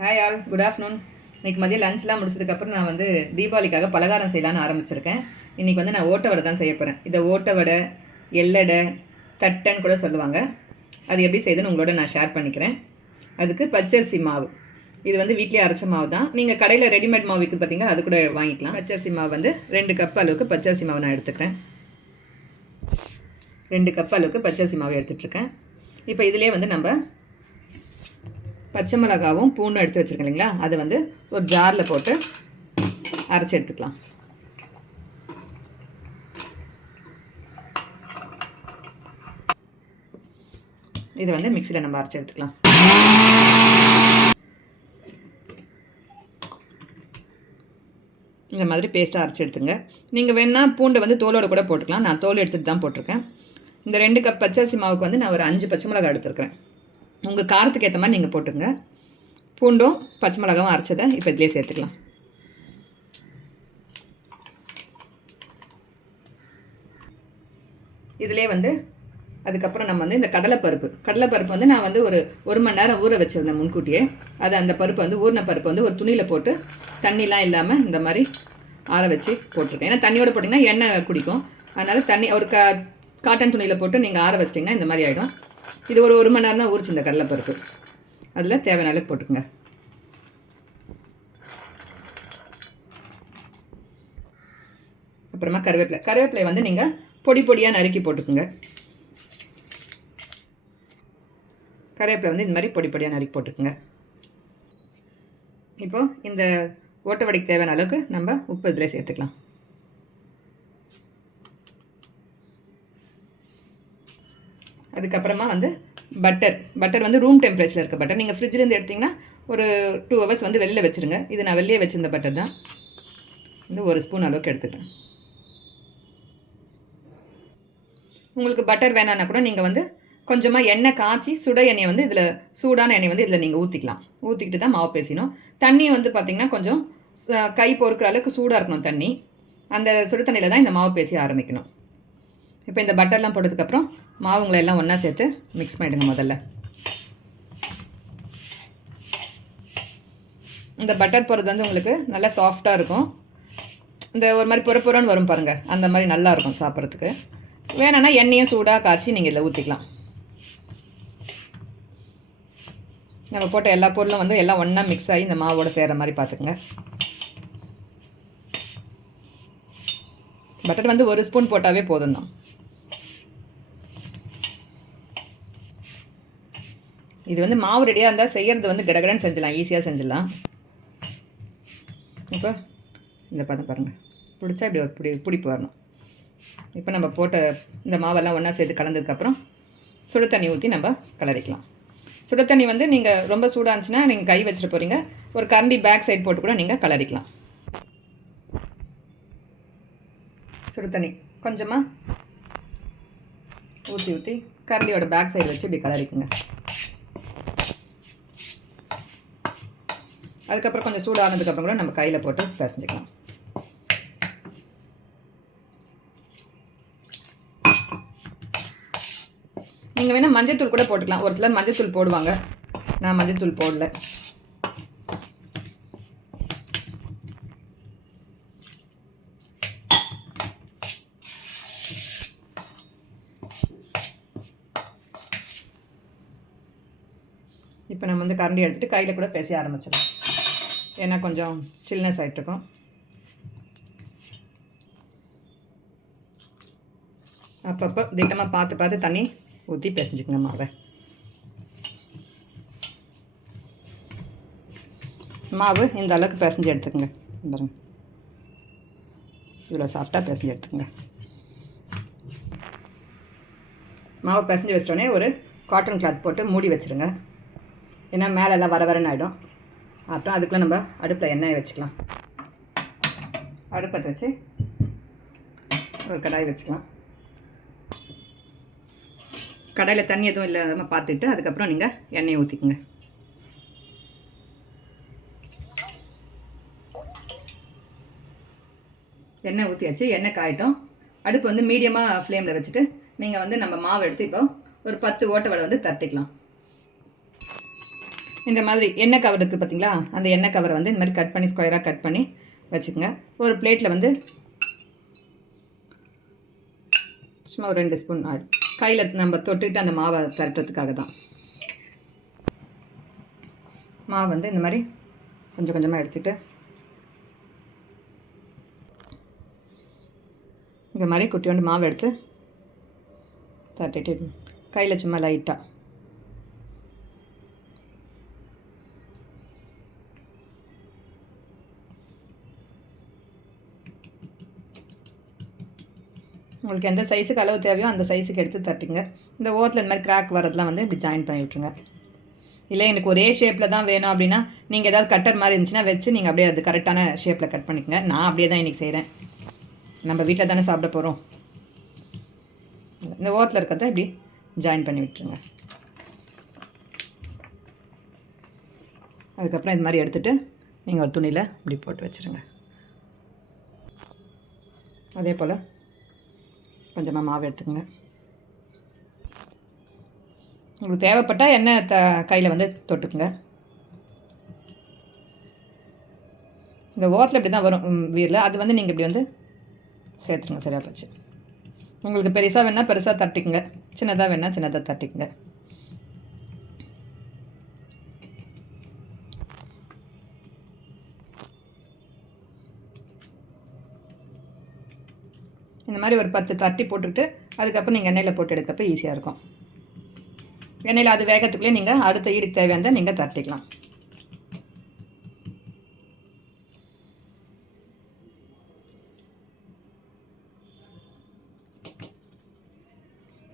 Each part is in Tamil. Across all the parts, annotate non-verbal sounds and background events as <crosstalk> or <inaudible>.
ஹாய் ஆல் குட் ஆஃப்டர்நூன் இன்னைக்கு மதியம் லஞ்செலாம் முடிச்சதுக்கப்புறம் நான் வந்து தீபாவளிக்காக பலகாரம் செய்யலான்னு ஆரம்பிச்சிருக்கேன். இன்றைக்கி வந்து நான் ஓட்ட வடை தான் செய்ய போகிறேன் இதை ஓட்ட வடை எள்ளடை தட்டைன்னு கூட சொல்லுவாங்க. அது எப்படி செய்யுதுன்னு உங்களோட நான் ஷேர் பண்ணிக்கிறேன். அதுக்கு பச்சரிசி மாவு. இது வந்து வீட்லேயே அரைச்ச மாவு தான். நீங்கள் கடையில் ரெடிமேட் மாவு விற்குது பார்த்தீங்கன்னா அது கூட வாங்கிக்கலாம். பச்சரிசி மாவு வந்து ரெண்டு கப் அளவுக்கு பச்சரிசி மாவு நான் எடுத்துக்கிறேன். ரெண்டு கப் அளவுக்கு பச்சரிசி மாவு எடுத்துகிட்ருக்கேன் இப்போ இதிலே வந்து நம்ம பச்சை மிளகாவும் பூண்டும் எடுத்து வச்சுருக்கேன் இல்லைங்களா? அதை வந்து ஒரு ஜாரில் போட்டு அரைச்சி எடுத்துக்கலாம். இதை வந்து மிக்சியில் நம்ம அரைச்சி எடுத்துக்கலாம். இந்த மாதிரி பேஸ்ட்டாக அரைச்சி எடுத்துங்க நீங்கள் வேணால் பூண்டை வந்து தோலோடு கூட போட்டுக்கலாம். நான் தோல் எடுத்துகிட்டு தான் போட்டிருக்கேன். இந்த ரெண்டு கப் பச்சரிசி மாவுக்கு வந்து நான் ஒரு அஞ்சு பச்சை மிளகா எடுத்துருக்கிறேன் உங்கள் காரத்துக்கு ஏற்ற மாதிரி நீங்கள் போட்டுங்க பூண்டும் பச்சை மிளகாவும் அரைச்சதை இப்போ இதிலே சேர்த்துக்கலாம். இதிலே வந்து அதுக்கப்புறம் நம்ம வந்து இந்த கடலைப்பருப்பு. கடலைப்பருப்பு வந்து நான் வந்து ஒரு ஒரு மணி நேரம் ஊற வச்சுருந்தேன் முன்கூட்டியே. அது அந்த பருப்பு வந்து ஊறின பருப்பு வந்து ஒரு துணியில் போட்டு தண்ணிலாம் இல்லாமல் இந்த மாதிரி ஆற வச்சு போட்டிருக்கேன். ஏன்னா தண்ணியோட போட்டிங்கன்னா எண்ணெய் குடிக்கும். அதனால் தண்ணி ஒரு க காட்டன் துணியில் போட்டு நீங்கள் ஆற வச்சிட்டிங்கன்னா இந்த மாதிரி ஆகிடும் இது ஒரு ஒரு மணி நேரம் தான் ஊறிச்சு இந்த கடலைப்பருப்பு. அதில் தேவையான அளவுக்கு போட்டுக்கோங்க. அப்புறமா கருவேப்பிலை. கருவேப்பிலை வந்து நீங்கள் பொடி பொடியாக நறுக்கி போட்டுக்குங்க. கருவேப்பிலை வந்து இந்த மாதிரி பொடி பொடியாக நறுக்கி போட்டுக்குங்க. இப்போது இந்த ஓட்டவடைக்கு தேவையான அளவுக்கு நம்ம உப்பு இதில் சேர்த்துக்கலாம். அதுக்கப்புறமா வந்து பட்டர் பட்டர் வந்து ரூம் டெம்பரேச்சர் இருக்க பட்டர் நீங்கள் ஃப்ரிட்ஜ்லேருந்து எடுத்திங்கன்னா ஒரு டூ ஹவர்ஸ் வந்து வெளில வச்சுருங்க. இது நான் வெளியே வச்சுருந்த பட்டர் தான். வந்து ஒரு ஸ்பூன் அளவுக்கு எடுத்துக்கிறேன் உங்களுக்கு பட்டர் வேணான்னா கூட நீங்கள் வந்து கொஞ்சமாக எண்ணெய் காய்ச்சி சுட எண்ணெயை வந்து இதில் சூடான எண்ணெய் வந்து இதில் நீங்கள் ஊற்றிக்கலாம் ஊற்றிக்கிட்டு தான் மாவு பேசினோம் தண்ணி வந்து பார்த்திங்கன்னா கொஞ்சம் ச- கை பொறுக்கிற அளவுக்கு சூடாக இருக்கணும் தண்ணி. அந்த சுடு தண்ணியில் தான் இந்த மாவு பேசி ஆரம்பிக்கணும். இப்போ இந்த பட்டர்லாம் போட்டதுக்கப்புறம் மாவுங்களை எல்லாம் ஒன்றா சேர்த்து மிக்ஸ் பண்ணிடுங்க முதல்ல. இந்த பட்டர் போடுறது வந்து உங்களுக்கு நல்லா சாஃப்டாக இருக்கும். இந்த ஒரு மாதிரி பொற பொறன்னு வரும் பாருங்கள் அந்த மாதிரி நல்லா இருக்கும் சாப்பிட்றதுக்கு. வேணும்னா எண்ணெயும் சூடாக காய்ச்சி நீங்கள் இதில் ஊற்றிக்கலாம் நம்ம போட்ட எல்லா பொருளும் வந்து எல்லாம் ஒன்றா மிக்ஸ் ஆகி இந்த மாவோட சேர்கிற மாதிரி பார்த்துக்குங்க. பட்டர் வந்து ஒரு ஸ்பூன் போட்டாவே போதும் தான் இது வந்து மாவு ரெடியாக இருந்தால் செய்கிறது வந்து கடகடன்னு செஞ்சிடலாம் ஈஸியாக செஞ்சிடலாம். இப்போ இந்த பதம் பாருங்கள் பிடிச்சா இப்படி ஒரு பிடி பிடிப்பு வரணும். இப்போ நம்ம போட்ட இந்த மாவெல்லாம் ஒன்றா சேர்த்து கலந்ததுக்கப்புறம் சுடு தண்ணி ஊற்றி நம்ம கலரிக்கலாம். சுடு தண்ணி வந்து நீங்கள் ரொம்ப சூடாக இருந்துச்சுன்னா நீங்கள் கை வச்சுட்டு போகிறீங்க ஒரு கரண்டி பேக் சைடு போட்டு கூட நீங்கள் கலரிக்கலாம். சுடு தண்ணி கொஞ்சமாக ஊற்றி ஊற்றி கரண்டியோட பேக் சைடு வச்சு இப்படி கலரிக்குங்க. அதுக்கப்புறம் கொஞ்சம் சூடானதுக்கப்புறம் கூட நம்ம கையில் போட்டு பிசைஞ்சிக்கலாம். நீங்கள் வேணால் மஞ்சத்தூள் கூட போட்டுக்கலாம். ஒரு சிலர் மஞ்சத்தூள் போடுவாங்க. நான் மஞ்சத்தூள் போடல. இப்போ நம்ம வந்து கரண்டி எடுத்துகிட்டு கையில் கூட பேச ஆரம்பிச்சிடலாம். ஏன்னா கொஞ்சம் சில்னஸ் ஆகிட்ருக்கும் அப்பப்போ திட்டமாக பார்த்து பார்த்து தண்ணி ஊற்றி பிசைஞ்சுக்கங்க மாவை. மாவு இந்த அளவுக்கு பிசைஞ்சு எடுத்துக்கங்க. பாருங்க. இவ்வளோ சாஃப்டாக பிசைஞ்சு எடுத்துக்கங்க. மாவு பிசைஞ்சு வச்சிட்டோன்னே ஒரு காட்டன் கிளாத் போட்டு மூடி வச்சுருங்க. ஏன்னா மேலெல்லாம் வர வரன்னு ஆகிடும் அப்புறம் அதுக்குள்ளே நம்ம அடுப்பில் எண்ணெய் வச்சுக்கலாம். அடுப்பத்தை வச்சு ஒரு கடாய் வச்சுக்கலாம். கடாயில் தண்ணி எதுவும் இல்லாமல் பார்த்துட்டு அதுக்கப்புறம் நீங்கள் எண்ணெயை ஊற்றிக்குங்க எண்ணெய் ஊற்றியாச்சு எண்ணெய் காயட்டும். அடுப்பு வந்து மீடியமாக ஃப்ளேமில் வச்சுட்டு நீங்கள் வந்து நம்ம மாவு எடுத்து இப்போ ஒரு பத்து ஓட்டை வடை வந்து தட்டிக்கலாம். இந்த மாதிரி எண்ணெய் கவர் இருக்குது பார்த்தீங்களா அந்த எண்ணெய் கவரை வந்து இந்த மாதிரி கட் பண்ணி ஸ்கொயராக கட் பண்ணி வச்சுக்கோங்க. ஒரு பிளேட்டில் வந்து சும்மா ஒரு ரெண்டு ஸ்பூன் ஆயில் கையில் நம்ம தொட்டுட்டு அந்த மாவை திரட்டுறதுக்காக தான். மாவு வந்து இந்த மாதிரி கொஞ்சம் கொஞ்சமாக எடுத்துகிட்டு இந்த மாதிரி குட்டியோண்டு மாவு எடுத்து தட்டிட்டு கையில் சும்மா லைட்டாக உங்களுக்கு எந்த சைஸுக்கு அளவு தேவையோ அந்த சைஸுக்கு எடுத்து தட்டிங்க. இந்த ஓரத்தில் இந்த மாதிரி கிராக் வரதெல்லாம் வந்து இப்படி ஜாயின் பண்ணி விட்ருங்க இல்லை எனக்கு ஒரே ஷேப்பில் தான் வேணும் அப்படின்னா நீங்கள் ஏதாவது கட்டர் மாதிரி இருந்துச்சுன்னா வச்சு நீங்கள் அப்படியே அது கரெக்டான ஷேப்பில் கட் பண்ணிக்கங்க. நான் அப்படியே தான் இன்றைக்கி செய்கிறேன் நம்ம வீட்டில் தானே சாப்பிட போகிறோம் இந்த ஓரத்தில் இருக்கிறத இப்படி ஜாயின் பண்ணி விட்டுருங்க. அதுக்கப்புறம் இது மாதிரி எடுத்துகிட்டு நீங்கள் ஒரு துணியில் இப்படி போட்டு வச்சுருங்க. அதே போல் கொஞ்சமாக மாவு எடுத்துக்கோங்க. உங்களுக்கு தேவைப்பட்டால் எண்ணெய் த கையில் வந்து தொட்டுக்குங்க. இந்த ஓரத்தில் இப்படி தான் வரும் வீரில். அது வந்து நீங்கள் இப்படி வந்து சேர்த்துருங்க சரியாக போச்சு. உங்களுக்கு பெருசாக வேணால் பெருசாக தட்டிக்குங்க. சின்னதாக வேணால் சின்னதாக தட்டிக்குங்க. இந்த மாதிரி ஒரு பத்து தட்டி போட்டுக்கிட்டு அதுக்கப்புறம் நீங்கள் எண்ணெயில் போட்டு எடுக்கப்போ ஈஸியாக இருக்கும். எண்ணெயில் அது வேகத்துக்குள்ளேயே நீங்கள் அடுத்த ஈடுக்கு தேவையானதை நீங்கள் தட்டிக்கலாம்.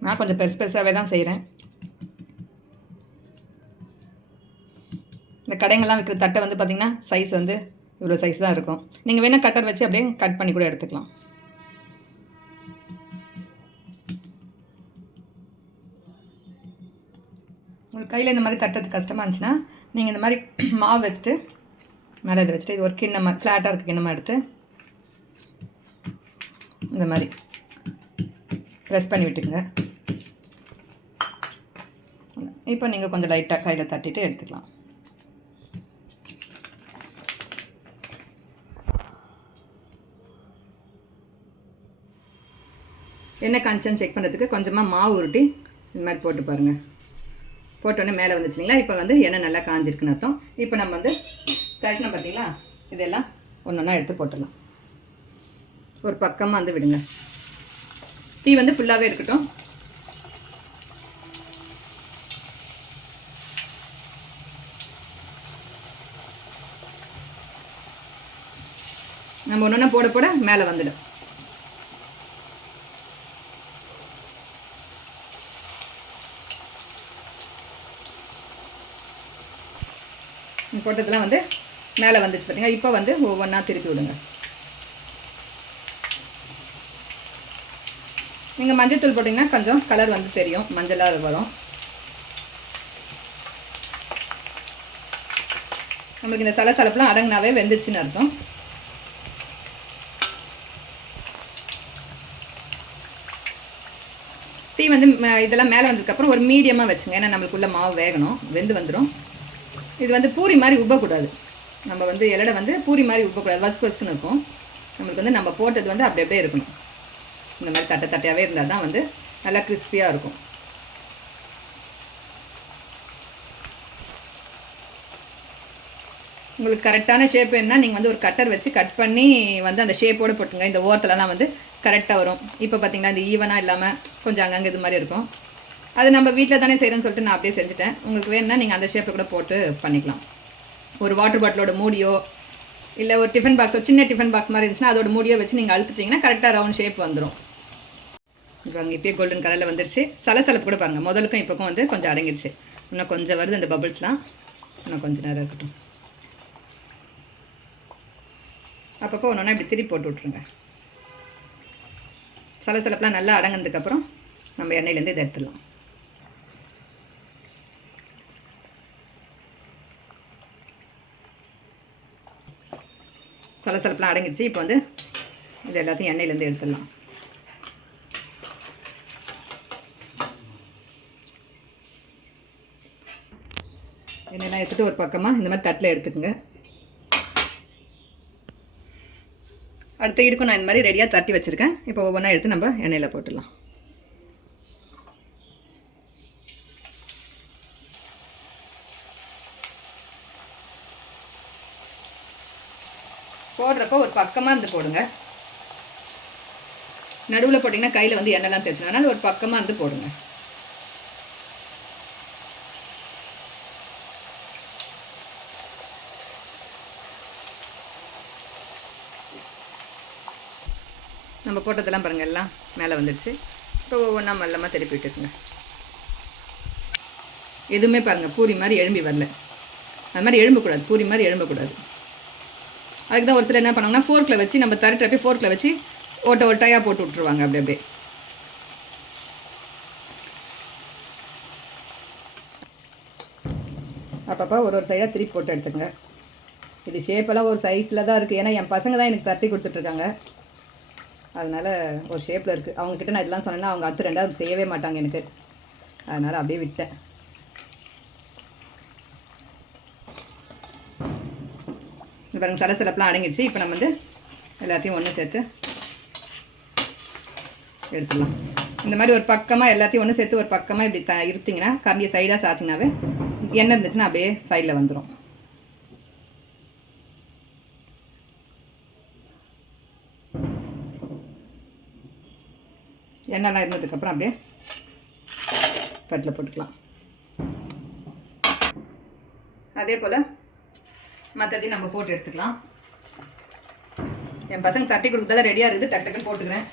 நான் கொஞ்சம் பெருசு பெருசாகவே தான் செய்கிறேன் இந்த கடைங்கள்லாம் விற்கிற தட்டை வந்து பார்த்திங்கன்னா சைஸ் வந்து இவ்வளோ சைஸ் தான் இருக்கும். நீங்கள் வேணால் கட்டர் வச்சு அப்படியே கட் பண்ணி கூட எடுத்துக்கலாம். கையில் இந்த மாதிரி தட்டுறது கஷ்டமாக இருந்துச்சுன்னா நீங்கள் இந்த மாதிரி <clears throat> மாவு வச்சுட்டு மேலே இதை வச்சுட்டு இது ஒரு கிண்ணமாக ஃப்ளாட்டாக இருக்க கிண்ணமாக எடுத்து இந்த மாதிரி ப்ரெஸ் பண்ணி விட்டுக்குங்க. இப்போ நீங்கள் கொஞ்சம் லைட்டாக கையில் தட்டிட்டு எடுத்துக்கலாம். என்ன கன்சன் செக் பண்ணுறதுக்கு கொஞ்சமாக மாவு உருட்டி இந்த மாதிரி போட்டு பாருங்கள் போட்டோன்னே மேலே வந்துச்சுங்களா இப்போ வந்து எண்ணெய் நல்லா காஞ்சிருக்குன்னு அர்த்தம். இப்போ நம்ம வந்து கரெக்டாக பார்த்தீங்களா இதெல்லாம் ஒன்று ஒன்றா எடுத்து போட்டுடலாம். ஒரு பக்கமாக வந்து விடுங்க. தீ வந்து ஃபுல்லாகவே இருக்கட்டும். நம்ம ஒன்று ஒன்றா போட போட மேலே வந்துடும். போட்டதெல்லாம் வந்து மேலே வந்துச்சு பார்த்தீங்கன்னா இப்போ வந்து ஒவ்வொன்றா திருப்பி விடுங்க. நீங்கள் மஞ்சள் தூள் போட்டிங்கன்னா கொஞ்சம் கலர் வந்து தெரியும். மஞ்சளாக வரும். நம்மளுக்கு இந்த சலசலப்புலாம் அடங்கினாவே வெந்துச்சுன்னு அர்த்தம். தீ வந்து இதெல்லாம் மேலே வந்ததுக்கப்புறம் ஒரு மீடியமாக வச்சுங்க. ஏன்னா நம்மளுக்குள்ளே மாவு வேகணும். வெந்து வந்துடும் இது வந்து பூரி மாதிரி உப்பக்கூடாது. நம்ம வந்து இலடை வந்து பூரி மாதிரி உப்பக்கூடாது. வசு வசுக்குன்னு இருக்கும். நம்மளுக்கு வந்து நம்ம போட்டது வந்து அப்படி அப்படியே இருக்கணும். இந்த மாதிரி தட்டை தட்டையாகவே இருந்தால் தான் வந்து நல்லா கிறிஸ்பியாக இருக்கும். உங்களுக்கு கரெக்டான ஷேப் வேணுன்னா நீங்கள் வந்து ஒரு கட்டர் வச்சு கட் பண்ணி வந்து அந்த ஷேப்போடு போட்டுங்க இந்த ஓரத்துலலாம் வந்து கரெக்டாக வரும். இப்போ பார்த்தீங்கன்னா இந்த ஈவனாக இல்லாமல் கொஞ்சம் அங்கங்கே இது மாதிரி இருக்கும். அது நம்ம வீட்டில் தானே செய்கிறேன்னு சொல்லிட்டு நான் அப்படியே செஞ்சுட்டேன். உங்களுக்கு வேணும்னா நீங்கள் அந்த ஷேப்பை கூட போட்டு பண்ணிக்கலாம். ஒரு வாட்டர் பாட்டிலோட மூடியோ இல்லை ஒரு டிஃபன் பாக்ஸோ சின்ன டிஃபன் பாக்ஸ் மாதிரி இருந்துச்சுன்னா அதோட மூடியோ வச்சு நீங்கள் அழுத்துட்டிங்கன்னா கரெக்டாக ரவுண்ட் ஷேப் வந்துடும் இப்போ இப்போயே கோல்டன் கலரில் வந்துருச்சு. சலசலப்பு கூட பாருங்கள் முதலுக்கும் இப்போக்கும் வந்து கொஞ்சம் அடங்கிடுச்சு இன்னும் கொஞ்சம் வருது அந்த பபிள்ஸ்லாம் இன்னும் கொஞ்சம் நேரம் இருக்கட்டும். அப்பப்போ ஒன்று ஒன்றா இப்படி திருப்பி போட்டு விட்ருங்க சலசலப்புலாம் நல்லா அடங்கினதுக்கப்புறம் நம்ம எண்ணெயிலேருந்து இதை எடுத்துடலாம். சலசலப்பெலாம் அடங்கிடுச்சு. இப்போ வந்து இது எல்லாத்தையும் எண்ணெயிலேருந்து எடுத்துடலாம். எண்ணெயெல்லாம் எடுத்துகிட்டு ஒரு பக்கமாக இந்த மாதிரி தட்டில் எடுத்துக்கோங்க. அடுத்த இடுக்கும் நான் இந்த மாதிரி ரெடியாக தட்டி வச்சுருக்கேன். இப்போ ஒவ்வொன்றா எடுத்து நம்ம எண்ணெயில் போட்டுடலாம். போடுறப்போ ஒரு பக்கமாக இருந்து போடுங்க. நடுவில் போட்டிங்கன்னா கையில் வந்து எண்ணெய்லாம் தேய்ச்சிடும். அதனால் ஒரு பக்கமாக இருந்து போடுங்க. நம்ம போட்டதெல்லாம் பாருங்கள் எல்லாம் மேலே வந்துடுச்சு இப்போ ஒவ்வொன்றா மல்லமாக திருப்பி விட்டுக்குங்க. எதுவுமே பாருங்கள் பூரி மாதிரி எழும்பி வரல. அது மாதிரி எழும்பக்கூடாது பூரி மாதிரி எழும்பக்கூடாது. அதுக்கு தான் ஒரு சில என்ன பண்ணுவாங்கன்னா ஃபோர்க்கில் வச்சு நம்ம தரட்டுறப்பே ஃபோர்க்கில் வச்சு ஓட்ட ஓட்டையாக போட்டு விட்ருவாங்க அப்படி அப்படியே. அப்பப்போ ஒரு ஒரு சைடாக திருப்பி போட்டு எடுத்துங்க இது ஷேப்பெல்லாம் ஒரு சைஸில் தான் இருக்குது ஏன்னா என் பசங்க தான் எனக்கு தட்டி கொடுத்துட்ருக்காங்க அதனால் ஒரு ஷேப்பில் இருக்குது அவங்கக்கிட்ட நான் இதெல்லாம் சொன்னேன்னா அவங்க அடுத்து ரெண்டாவது செய்யவே மாட்டாங்க எனக்கு. அதனால் அப்படியே விட்டேன். இந்த பாருங்க சலசலப்பெலாம் அடங்கிடுச்சு. இப்போ நம்ம வந்து எல்லாத்தையும் ஒன்று சேர்த்து எடுத்துடலாம். இந்த மாதிரி ஒரு பக்கமாக எல்லாத்தையும் ஒன்று சேர்த்து ஒரு பக்கமாக இப்படி த இருத்திங்கன்னா கம்பியை சைடாக சாத்திங்கனாவே எண்ணெய் இருந்துச்சுன்னா அப்படியே சைடில் வந்துடும் எண்ணெய்லாம் இருந்ததுக்கப்புறம் அப்படியே தட்டில் போட்டுக்கலாம். அதே போல் மற்றதையும் நம்ம போட்டு எடுத்துக்கலாம். என் பசங்க தட்டி கொடுக்கறதால ரெடியாக இருக்குது. டக்குன்னு போட்டுக்கிறேன்.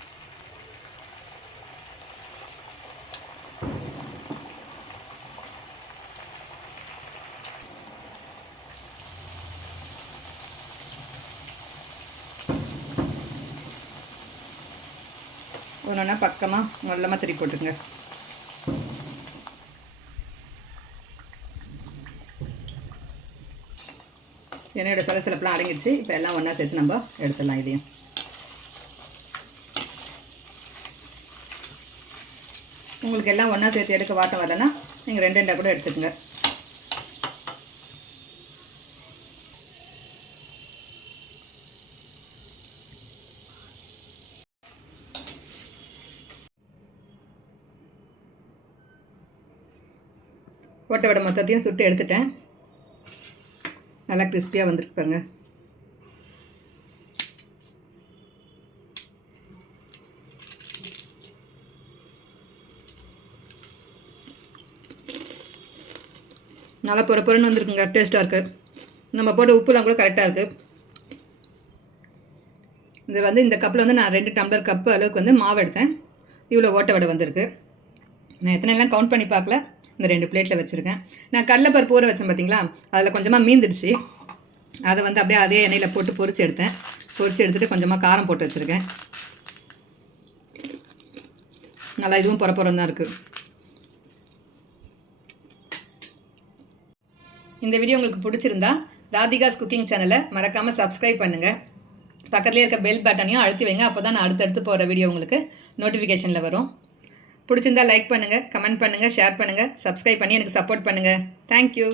ஒன்று ஒன்றா பக்கமாக நல்லமாக திருப்பி போட்டுருங்க எண்ணெயோட சிலசிலப்பெலாம் அடங்கிடுச்சு. இப்போ எல்லாம் ஒன்றா சேர்த்து நம்ம எடுத்துடலாம் இதையும். உங்களுக்கு எல்லாம் ஒன்றா சேர்த்து எடுக்க வாட்டம் வரலன்னா நீங்கள் ரெண்டு ரெண்டாக கூட எடுத்துக்கோங்க. ஓட்டை விட மொத்தத்தையும் சுட்டு எடுத்துட்டேன். நல்லா கிறிஸ்பியாக வந்துருக்கு நல்லா பொற பொறன்னு வந்துருக்குங்க. டேஸ்ட்டாக இருக்குது நம்ம போட்ட உப்புலாம் கூட கரெக்டாக இருக்குது இது வந்து இந்த கப்பில் வந்து நான் ரெண்டு டம்ளர் கப்பு அளவுக்கு வந்து மாவு எடுத்தேன். இவ்வளோ ஓட்டை வடை வந்திருக்கு. நான் எத்தனை எல்லாம் கவுண்ட் பண்ணி பார்க்கல. இந்த ரெண்டு பிளேட்டில் வச்சுருக்கேன். நான் கடலப்பருப்பு ஊற வச்சேன் பார்த்தீங்களா அதில் கொஞ்சமாக மீந்துடுச்சு. அதை வந்து அப்படியே அதே எண்ணெயில் போட்டு பொறிச்சு எடுத்தேன். பொறிச்சு எடுத்துகிட்டு கொஞ்சமாக காரம் போட்டு வச்சுருக்கேன். நல்லா இதுவும் புற தான் இருக்குது இந்த வீடியோ உங்களுக்கு பிடிச்சிருந்தா ராதிகாஸ் குக்கிங் சேனலை மறக்காமல் சப்ஸ்கிரைப் பண்ணுங்கள் பக்கத்துலேயே இருக்க பெல் பட்டனையும் அழுத்தி வைங்க. அப்போ தான் நான் அடுத்தடுத்து போகிற வீடியோ உங்களுக்கு நோட்டிஃபிகேஷனில் வரும். பிடிச்சிருந்தா லைக் பண்ணுங்கள் கமெண்ட் பண்ணுங்கள் ஷேர் பண்ணுங்கள் சப்ஸ்கிரைப் பண்ணி எனக்கு சப்போர்ட் பண்ணுங்கள் தேங்க்யூ